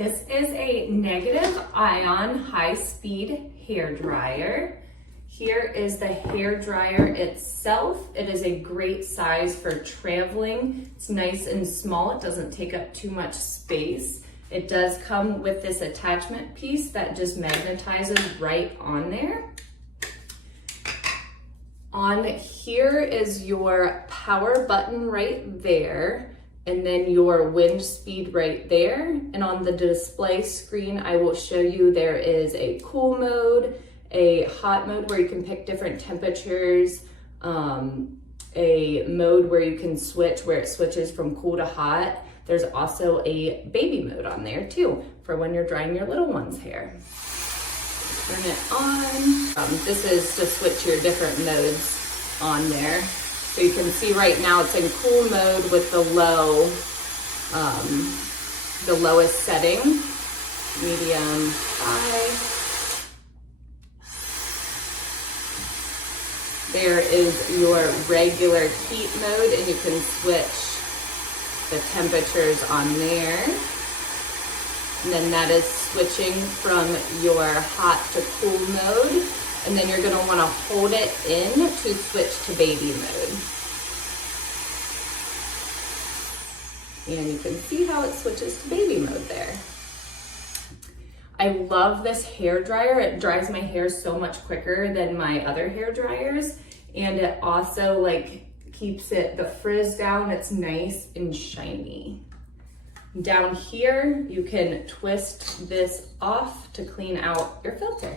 This is a negative ion high-speed hair dryer. Here is the hair dryer itself. It is a great size for traveling. It's nice and small. It doesn't take up too much space. It does come with this attachment piece that just magnetizes right on there. On here is your power button right there, and then your wind speed right there. And on the display screen, I will show you there is a cool mode, a hot mode where you can pick different temperatures, a mode where you can switch where it switches from cool to hot. There's also a baby mode on there too for when you're drying your little one's hair. Turn it on. This is to switch your different modes on there. So you can see right now it's in cool mode with the lowest setting, medium, high. There is your regular heat mode, and you can switch the temperatures on there. And then that is switching from your hot to cool mode. And then you're gonna wanna hold it in to switch to baby mode. And you can see how it switches to baby mode there. I love this hair dryer. It dries my hair so much quicker than my other hair dryers. And it also keeps the frizz down. It's nice and shiny. Down here, you can twist this off to clean out your filter.